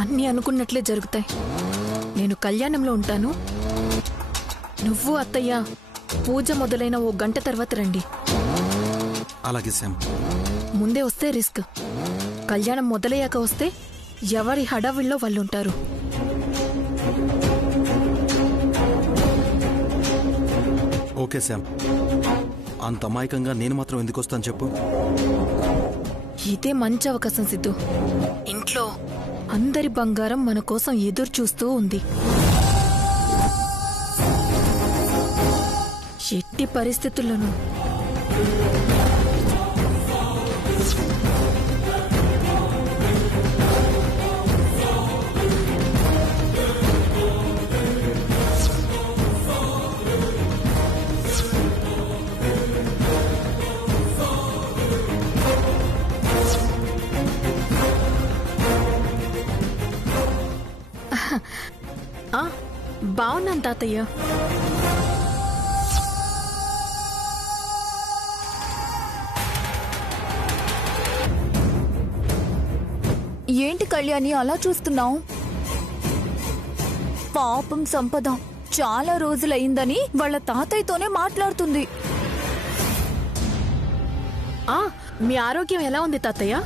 అన్నీ అనుకున్నట్లే జరుగుతాయి. నేను కళ్యాణంలో ఉంటాను. నువ్వు అత్తయ్య పూజ మొదలైన 1 గంట తర్వాత రండి. అలాగే శామ్. ముందే వస్తే రిస్క్. కళ్యాణం మొదలయ్యాక వస్తే ఎవరి హడావిల్లో వాళ్ళుంటారు. Okay Sam. అంత అమాయకంగా నేను మాత్రం ఎందుకు వస్తాను చెప్పు? ఇదే మంచి అవకాశం సిద్ధు. ఇంట్లో అందరి బంగారం మన కోసం ఎదురు చూస్తూ ఉంది. ఎట్టి పరిస్థితుల్లోనూ బాగున్నాను తాతయ్య. ఏంటి కళ్యాణి అలా చూస్తున్నావు? పాపం సంపద చాలా రోజులైందని వాళ్ళ తాతయ్యతోనే మాట్లాడుతుంది. మీ ఆరోగ్యం ఎలా ఉంది తాతయ్య?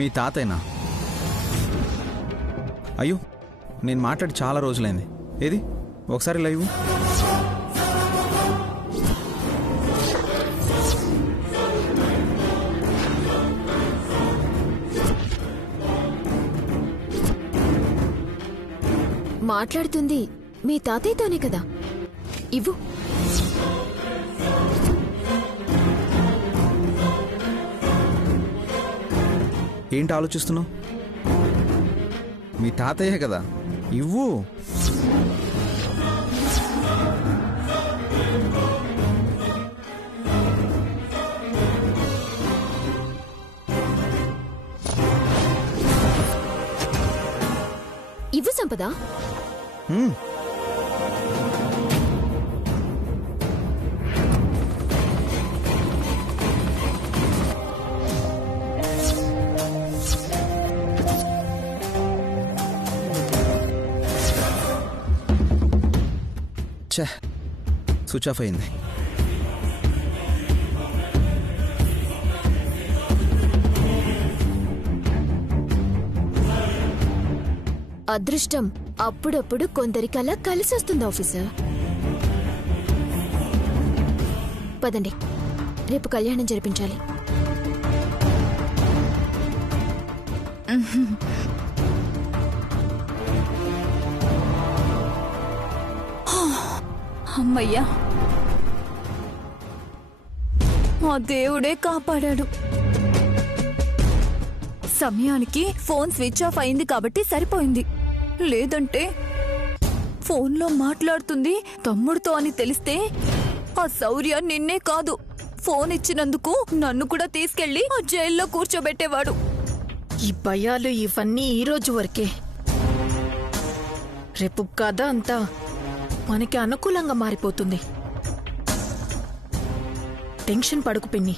మీ తాతయ్యనా? అయ్యో, నేను మాట్లాడి చాలా రోజులైంది. ఏది ఒకసారి లైవ్. మాట్లాడుతుంది మీ తాతయ్యతోనే కదా, ఇవ్వు. ఏంటి ఆలోచిస్తున్నావు? మీ తాతయ్యే కదా, ఇవ్వు. ఇవ్వు సంపద. స్విచ్ ఆఫ్ అయింది. అదృష్టం అప్పుడప్పుడు కొందరికలా కలిసొస్తుంది ఆఫీసర్. పదండి, రేపు కళ్యాణం జరిపించాలి. అమ్మయ్యా, ఆ దేవుడే కాపాడాడు. సమయానికి ఫోన్ స్విచ్ ఆఫ్ అయింది కాబట్టి సరిపోయింది. లేదంటే ఫోన్లో మాట్లాడుతుంది తమ్ముడితో అని తెలిస్తే ఆ శౌర్య నిన్నే కాదు, ఫోన్ ఇచ్చినందుకు నన్ను కూడా తీసుకెళ్లి ఆ జైల్లో కూర్చోబెట్టేవాడు. ఈ భయాలు ఇవన్నీ ఈ రోజు వరకే. రేపు కథ అంతా మనకి అనుకూలంగా మారిపోతుంది. టెన్షన్ పడకు పిన్ని.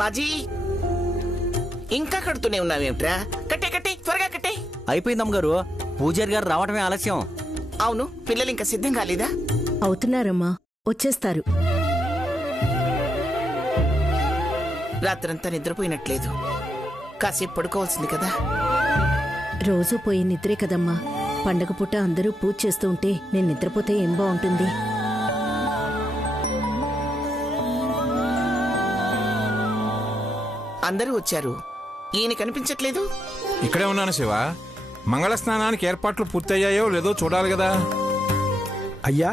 బాజీ, ఇంకా కడుతూనే ఉన్నావేమిట్రా? కట్టే కట్టే, త్వరగా కట్టే. అయిపోయిందమ్మగారు, పూజారి గారు రావటమే ఆలస్యం. అవును, పిల్లలు ఇంకా సిద్ధం కాలేదా? అవుతున్నారమ్మా, వచ్చేస్తారు. రాత్రంతా నిద్రపోయినట్లేదు, కాసేపు పడుకోవాల్సింది కదా. రోజూ పోయి నిద్రే కదమ్మా. పండగ పూట అందరూ పూజ చేస్తూ ఉంటే నేను నిద్రపోతే ఏం బాగుంటుంది? అందరూ వచ్చారు, ఈయన కనిపించట్లేదు. ఇక్కడే ఉన్నాను శివ. మంగళ స్నానానికి ఏర్పాట్లు పూర్తయ్యాయో లేదో చూడాలి కదా. అయ్యా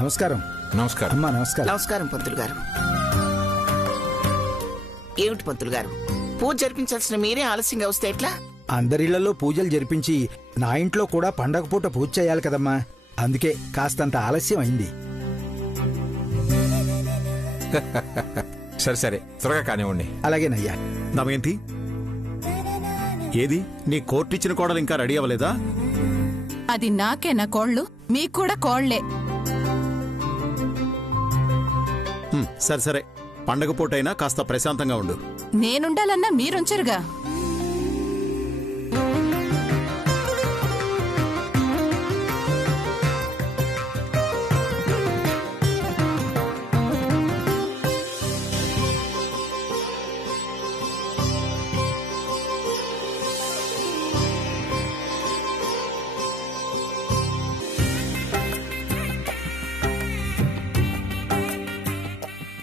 నమస్కారం. నమస్కారం అమ్మా నమస్కారం. నమస్కారం పంతులు గారు. ఏమిటి పంతులు గారు, పూజ జరిపించాల్సిన మీరే ఆలస్యంగా వస్తే ఎట్లా? అందరిళ్లలో పూజలు జరిపించి నా ఇంట్లో కూడా పండగ పూట పూజ చేయాలి కదమ్మా, అందుకే కాస్తంత ఆలస్యం అయింది. సరే సరే, త్వరగా కానివ్వండి. అలాగేనయ్యా. దమయంతి, ఏది నీ కోర్టు ఇచ్చిన కోడలు ఇంకా రెడీ అవ్వలేదా? అది నాకేనా కోళ్ళు? మీకు కూడా కోళ్లే. సరే సరే, పండగ పూటైనా కాస్త ప్రశాంతంగా ఉండు. నేనుండాలన్నా మీరుంచరుగా.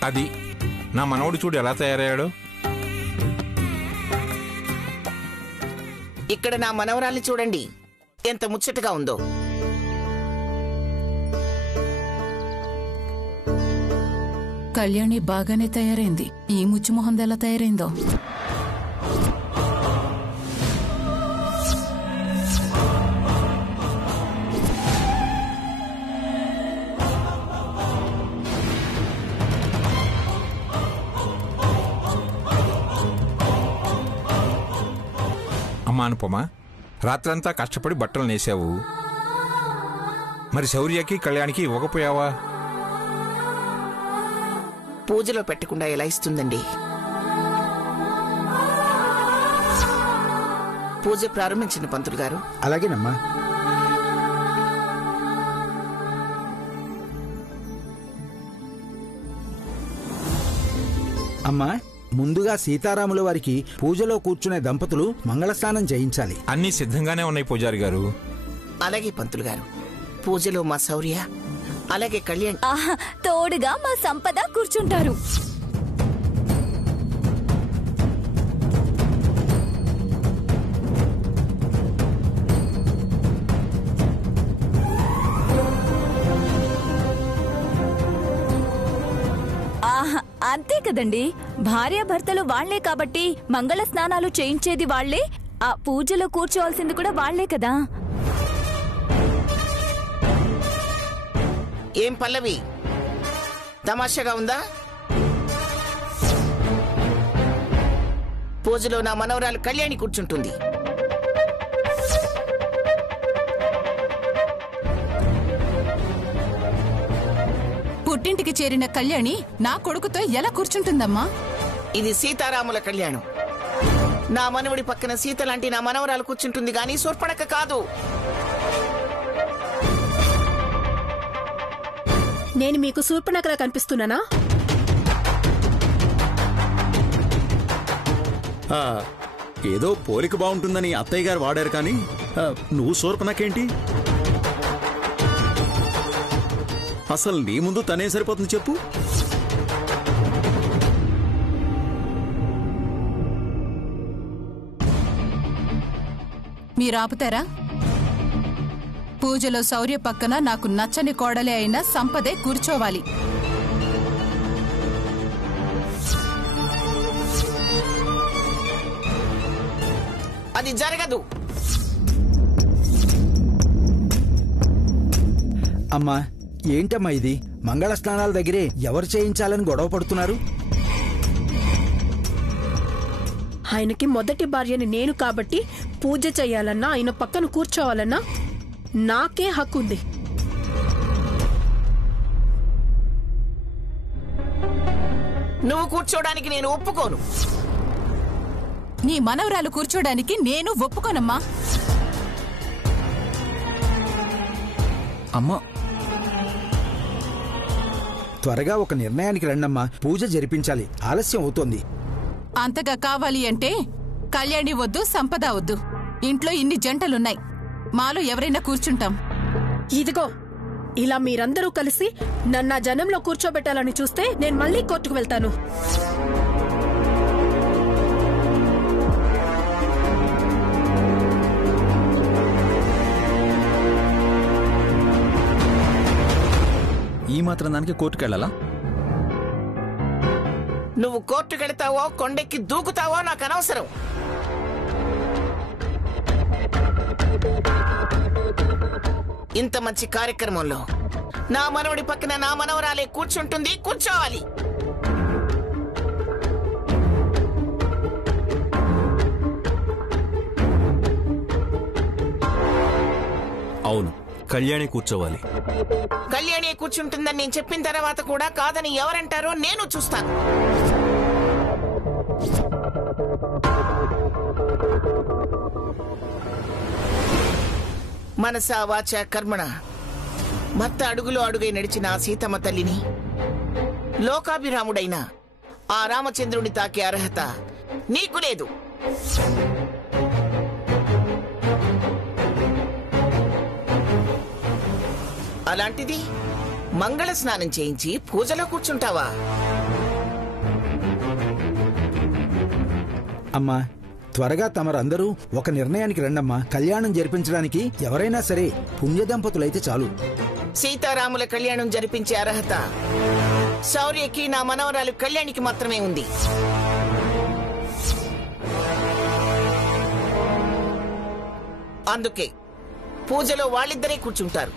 అది నా మనవడు చూడు ఎలా తయారయ్యాడు. ఇక్కడ నా మనవరాల్ని చూడండి ఎంత ముచ్చటగా ఉందో. కళ్యాణి బాగానే తయారైంది. ఈ ముచ్చుమొహం ఎలా తయారైందో. అమ్మా అనుపమా, రాత్రంతా కష్టపడి బట్టలు నేసావు, మరి శౌర్యకి కళ్యాణికి ఇవ్వకపోయావా? పూజలో పెట్టకుండా ఎలా ఇస్తుందండి? పూజ ప్రారంభించిన పంతులు గారు. అలాగేనమ్మా. అమ్మా, ముందుగా సీతారాముల వారికి పూజలో కూర్చునే దంపతులు మంగళస్నానం చేయించాలి. అన్నీ సిద్ధంగానే ఉన్నాయి పూజారి గారు. అలాగే పంతులు గారు. పూజలో మా శౌర్య, అలాగే కళ్యాణ్, తోడుగా మా సంపద కూర్చుంటారు. అంతే కదండి, భార్యాభర్తలు వాళ్లే కాబట్టి మంగళ స్నానాలు చేయించేది వాళ్లే, ఆ పూజలో కూర్చోవాల్సింది కూడా వాళ్లే కదా. ఏం పల్లవి, తమాషాగా ఉందా? పూజలో నా మనవరాలు కళ్యాణి కూర్చుంటుంది. పుట్టింటికి చేరిన కళ్యాణి నా కొడుకుతో ఎలా కూర్చుంటుందమ్మా? ఇది సీతారాముల కళ్యాణం. నా మనవడి పక్కన సీత లాంటి నా మనవరాలు కూర్చుంటుంది గాని సోర్పడక కాదు. నేను మీకు శూర్పణఖలా కనిపిస్తున్నానా? ఏదో పోలిక బాగుంటుందని అత్తయ్య గారు వాడారు కానీ నువ్వు శూర్పణఖేంటి? అసలు నీ ముందు తనే సరిపోతుంది చెప్పు. మీరు ఆపుతారా? పూజలో శౌర్య పక్కన నాకు నచ్చని కోడలే అయినా సంపదే కూర్చోవాలి. అది జరగదు. అమ్మా, ఏంటమ్మా ఇది? మంగళ స్నానాల దగ్గరే ఎవరు చేయించాలని గొడవ పడుతున్నారు? ఆయనకి మొదటి భార్యని నేను కాబట్టి పూజ చెయ్యాలన్నా ఆయన పక్కన కూర్చోవాలన్నా నాకే హక్కు ఉంది. నువ్వు కూర్చోడానికి నేను ఒప్పుకోను. నీ మనవరాలు కూర్చోడానికి నేను ఒప్పుకోనమ్మా. అమ్మా, త్వరగా ఒక నిర్ణయానికి రండమ్మా, పూజ జరిపించాలి, ఆలస్యం అవుతోంది. అంతగా కావాలి అంటే కళ్యాణి వద్దు, సంపద వద్దు. ఇంట్లో ఇన్ని జంటలున్నాయి, మాలో ఎవరైనా కూర్చుంటాం. ఇదిగో, ఇలా మీరందరూ కలిసి నన్ను ఆ జనంలో కూర్చోబెట్టాలని చూస్తే నేను మళ్ళీ కోర్టుకు వెళ్తాను. మాత్రం దానికి కోర్టుకు వెళ్ళాలా? నువ్వు కోర్టుకెడతావో కొండెక్కి దూకుతావో నాకు అనవసరం. ఇంత మంచి కార్యక్రమంలో నా మనవడి పక్కన నా మనవరాలే కూర్చుంటుంది, కూర్చోవాలి. అవును, కళ్యాణి కూర్చోవాలి. కళ్యాణి కూర్చుంటుందని నేను చెప్పిన తర్వాత కూడా కాదని ఎవరంటారో నేను చూస్తాను. మనసా వాచ కర్మణ భర్త అడుగులో అడుగై నడిచిన ఆ సీతమ్మ తల్లిని లోకాభిరాముడైన ఆ రామచంద్రుని తాకే అర్హత నీకు లేదు. అలాంటిది మంగళ స్నానం చేయించి పూజలో కూర్చుంటావా? అమ్మా, త్వరగా తమరందరూ ఒక నిర్ణయానికి రండమ్మా. కళ్యాణం జరిపించడానికి ఎవరైనా సరే పుణ్య దంపతులైతే చాలు. సీతారాముల కళ్యాణం జరిపించే అర్హత శౌర్యకి నా మనవరాలు కళ్యాణికి మాత్రమే ఉంది. అందుకే పూజలో వాళ్ళిద్దరే కూర్చుంటారు.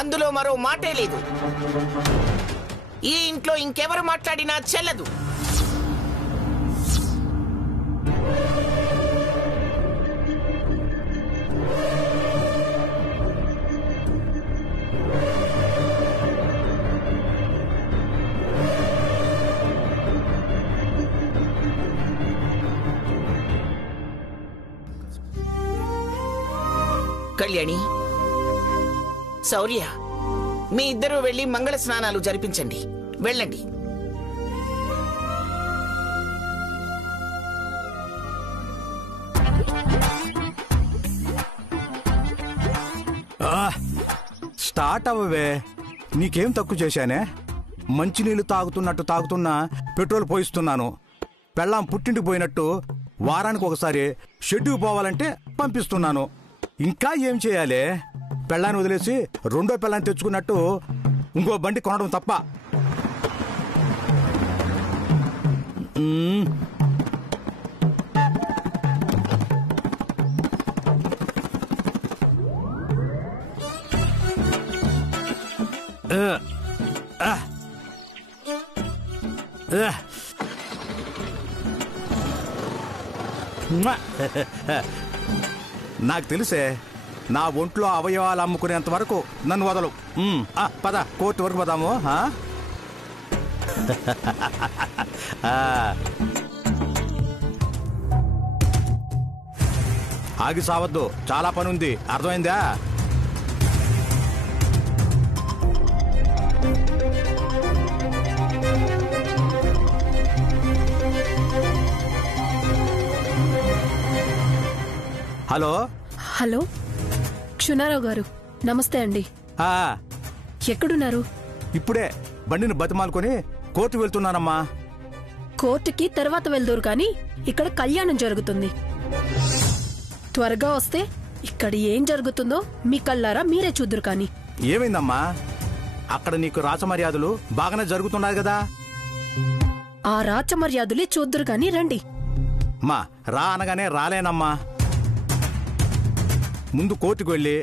అందులో మరో మాటే లేదు. ఈ ఇంట్లో ఇంకెవరు మాట్లాడినా చెల్లదు. కళ్యాణి, శౌర్య, మీ ఇద్దరూ వెళ్లి మంగళ స్నానాలు జరిపించండి. వెళ్ళండి. స్టార్ట్ అవ్వవే. నీకేం తక్కువ చేశానే? మంచినీళ్ళు తాగుతున్నట్టు తాగుతున్నా పెట్రోల్ పోయిస్తున్నాను. పెళ్ళాం పుట్టింటికి పోయినట్టు వారానికి ఒకసారి షెడ్యూకి పోవాలంటే పంపిస్తున్నాను. ఇంకా ఏం చేయాలి? పెళ్ళాన్ని వదిలేసి రెండో పెళ్ళాన్ని తెచ్చుకున్నట్టు ఇంకో బండి కొనడం తప్ప. నాకు తెలిసే, నా ఒంట్లో అవయవాలు అమ్ముకునేంత వరకు నన్ను వదలు. పద, కోర్టు వరకు పదాము. ఆగి సావద్దు, చాలా పని ఉంది. అర్థమైందా? హలో హలో, క్షుణారావు గారు, నమస్తే అండి. ఎక్కడున్నారు? ఇప్పుడే బండిని బతిమాలుకొని కోర్టు వెళ్తున్నానమ్మా. కోర్టుకి తర్వాత వెళ్దూరు కానీ ఇక్కడ కళ్యాణం జరుగుతుంది. త్వరగా వస్తే ఇక్కడ ఏం జరుగుతుందో మీ కళ్ళారా మీరే చూద్దురు. కానీ ఏమైందమ్మా? అక్కడ నీకు రాచమర్యాదలు బాగానే జరుగుతున్నాయి కదా. ఆ రాచమర్యాదలే చూద్దురు కానీ రండి. మా రా అనగానే రాలేనమ్మా. ముందు కోర్టుకు వెళ్ళి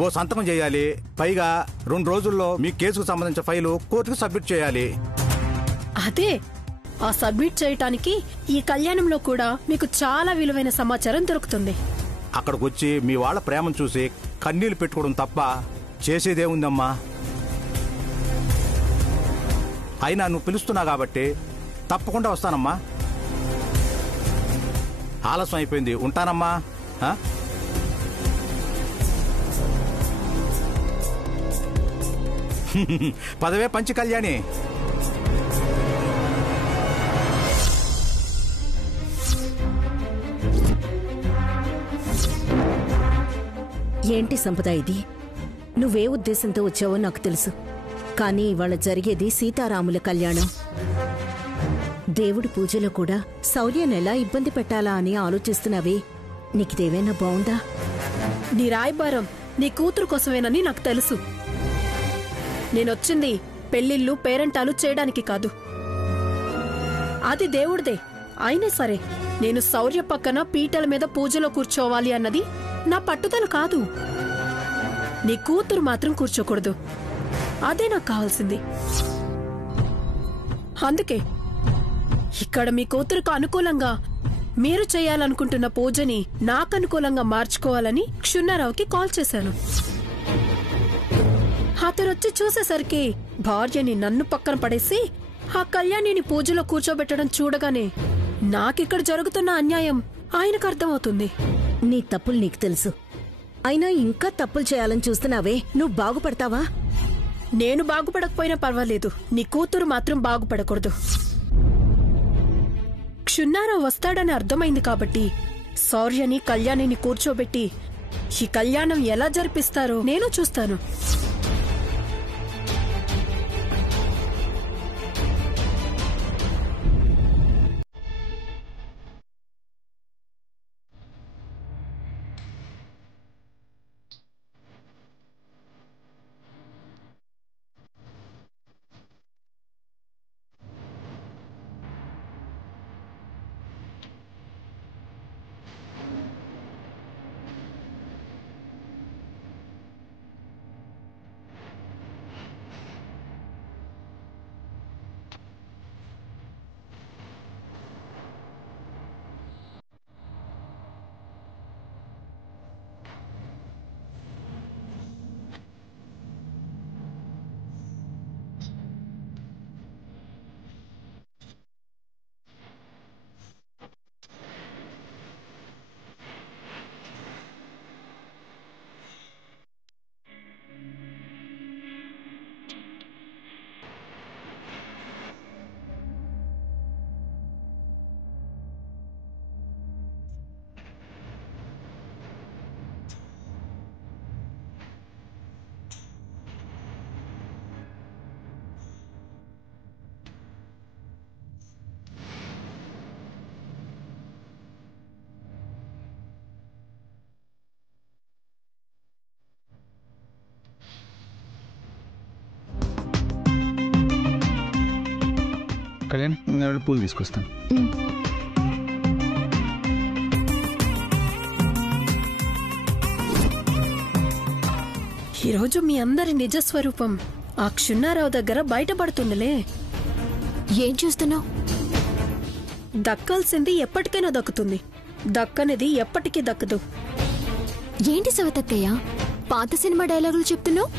ఓ సంతకం చేయాలి. పైగా 2 రోజుల్లో మీ కేసుకు సంబంధించిన ఫైలు కోర్టుకు సబ్మిట్ చేయాలి. అదే, ఆ సబ్మిట్ చేయటానికి ఈ కళ్యాణంలో కూడా మీకు చాలా విలువైన సమాచారం దొరుకుతుంది. అక్కడికి వచ్చి మీ వాళ్ళ ప్రేమను చూసి కన్నీళ్లు పెట్టుకోవడం తప్ప చేసేదేముందమ్మా? అయినా నువ్వు పిలుస్తున్నా కాబట్టి తప్పకుండా వస్తానమ్మా. ఆలస్యం అయిపోయింది, ఉంటానమ్మా. పదవే పంచి కళ్యాణి. ఏంటి సంపద ఇది? నువ్వే ఉద్దేశంతో వచ్చావో నాకు తెలుసు. కానీ ఇవాళ జరిగేది సీతారాముల కళ్యాణం. దేవుడి పూజలో కూడా శౌర్యను ఎలా ఇబ్బంది పెట్టాలా అని ఆలోచిస్తున్నావే. నీకిదేమైనా బావుందా? నీ రాయబారం నీ కూతురు కోసమేనని నాకు తెలుసు. నేనొచ్చింది పెళ్లిళ్ళు పేరెంటాలు చేయడానికి కాదు. అది దేవుడిదే. అయినా సరే నేను శౌర్య పక్కన పీటల మీద పూజలో కూర్చోవాలి అన్నది నా పట్టుదల కాదు. నీ కూతురు మాత్రం కూర్చోకూడదు. అదే నాకు కావాల్సింది. అందుకే ఇక్కడ మీ కూతురుకు అనుకూలంగా మీరు చేయాలనుకుంటున్న పూజని నాకు అనుకూలంగా మార్చుకోవాలని క్షున్నారావుకి కాల్ చేశాను. అతనొచ్చి చూసేసరికి భార్యని నన్ను పక్కన పడేసి ఆ కళ్యాణిని పూజలో కూర్చోబెట్టడం చూడగానే నాకిక్కడ జరుగుతున్న అన్యాయం ఆయనకు అర్థమవుతుంది. నీ తప్పులు నీకు తెలుసు. అయినా ఇంకా తప్పులు చేయాలని చూస్తున్నావే, నువ్వు బాగుపడతావా? నేను బాగుపడకపోయినా పర్వాలేదు, నీ కూతురు మాత్రం బాగుపడకూడదు. క్షున్నారావు వస్తాడని అర్థమైంది కాబట్టి శౌర్యని కళ్యాణిని కూర్చోబెట్టి ఈ కళ్యాణం ఎలా జరిపిస్తారో నేను చూస్తాను. కళ్యాణ్, నేను పూలు తీసుకొస్తాను. ఈరోజు మీ అందరి నిజస్వరూపం ఆ క్షున్నారావు దగ్గర బయటపడుతుండలే. ఏం చూస్తున్నావు? దక్కాల్సింది ఎప్పటికైనా దక్కుతుంది, దక్కనిది ఎప్పటికీ దక్కదు. ఏంటి సవతక్కయ్య పాత సినిమా డైలాగులు చెప్తున్నావు?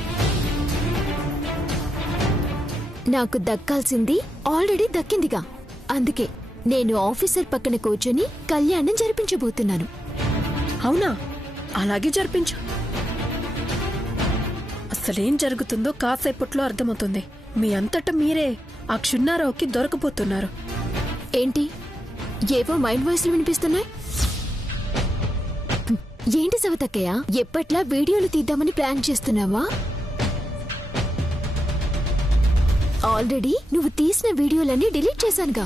నాకు దక్కాల్సింది ఆల్రెడీ దక్కిందిగా. అందుకే నేను ఆఫీసర్ పక్కన కూర్చొని కళ్యాణం జరిపించబోతున్నాను. అవునా? అలాగే జరిపించు. అసలేం జరుగుతుందో కాసేపట్లో అర్థమవుతుంది. మీ అంతటా మీరే ఆ క్షున్నారావుకి దొరకబోతున్నారు. ఏంటి ఏవో మైండ్ వాయిస్లు వినిపిస్తున్నాయి? ఏంటి సవతక్కయ్య ఎప్పట్లా వీడియోలు తీద్దామని ప్లాన్ చేస్తున్నావా? ఆల్రెడీ నువ్వు తీసిన వీడియోలన్నీ డిలీట్ చేశానుగా.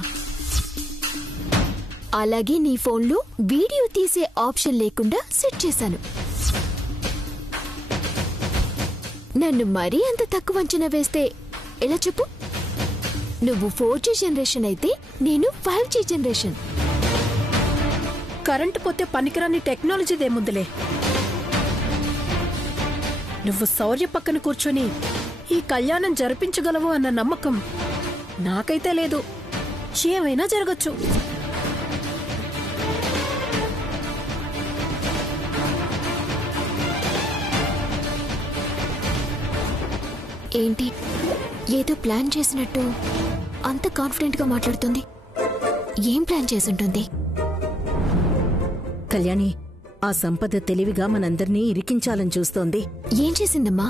అలాగే నీ ఫోన్లో వీడియో తీసే ఆప్షన్ లేకుండా సెట్ చేశాను. నన్ను మరీ అంత తక్కువ అంచనా వేస్తే ఎలా చెప్పు? నువ్వు 4G జనరేషన్ అయితే నేను 5G జనరేషన్. కరెంటు పోతే పనికిరాని టెక్నాలజీదేముందులే. నువ్వు శౌర్య పక్కన కూర్చొని ఈ కళ్యాణం జరిపించగలవు అన్న నమ్మకం నాకైతే లేదు. ఏమైనా జరగచ్చు. ఏంటి ఏదో ప్లాన్ చేసినట్టు అంత కాన్ఫిడెంట్ గా మాట్లాడుతుంది? ఏం ప్లాన్ చేసుంటుంది? కళ్యాణి, ఆ సంపద తెలివిగా మనందర్నీ ఇరికించాలని చూస్తోంది. ఏం చేసిందమ్మా?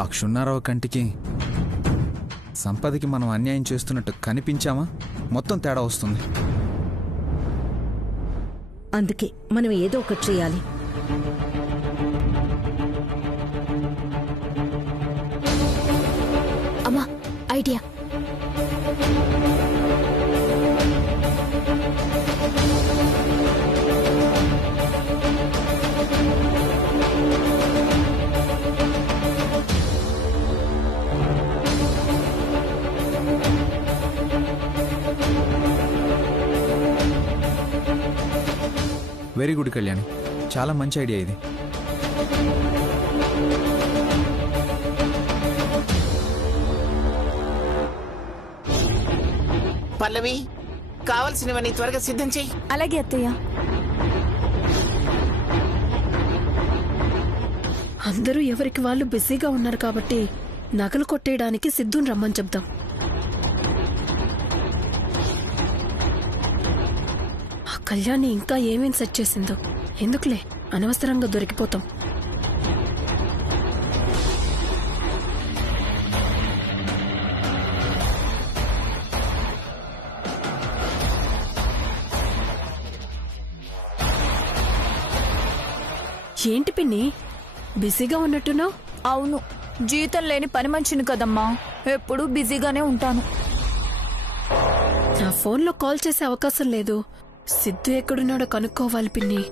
ఆ క్షున్నారావు కంటికి సంపదకి మనం అన్యాయం చేస్తున్నట్టు కనిపించామా మొత్తం తేడా వస్తుంది. అందుకే మనం ఏదో ఒకటి చేయాలి. అమ్మా, ఐడియా. వెరీ గుడ్ కళ్యాణి, చాలా మంచి ఐడియా ఇది. పల్లవి, కావలసినవన్నీ త్వరగా సిద్ధం చెయ్యి. అలాగే అత్తయ్య. అందరూ ఎవరికి వాళ్ళు బిజీగా ఉన్నారు కాబట్టి నగలు కొట్టేయడానికి సిద్ధుని రమ్మని చెప్దాం. ఆ కళ్యాణి ఇంకా ఏమేం సెట్ చేసిందో ఎందుకులే, అనవసరంగా దొరికిపోతాం. ఏంటి పిన్ని, బిజీగా ఉన్నట్టున్నావు? అవును, జీతం లేని పని మనిషిని కదమ్మా, ఎప్పుడూ బిజీగానే ఉంటాను. నా ఫోన్లో కాల్ చేసే అవకాశం లేదు. సిద్ధు ఎక్కడున్నాడో కనుక్కోవాలి పిన్ని.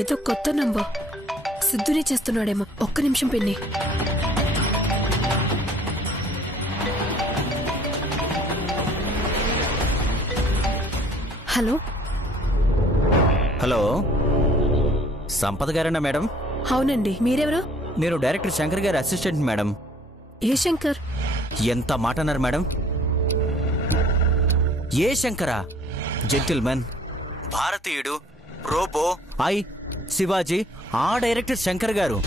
ఏదో కొత్త నంబర్, సిద్ధునే చేస్తున్నాడేమో. ఒక్క నిమిషం పిన్ని. హలో హలో, సంపద గారేనా మేడం? అవునండి, మీరెవరు? నేను డైరెక్టర్ శంకర్ గారి అసిస్టెంట్ మేడం. ఏ శంకర్? ఎంత మాట అన్నారు మేడం? ఏ శంకరా? జెంటిల్మెన్, భారతీయుడు, రోబో, శివాజీ, ఆ డైరెక్టర్ శంకర్ గారు.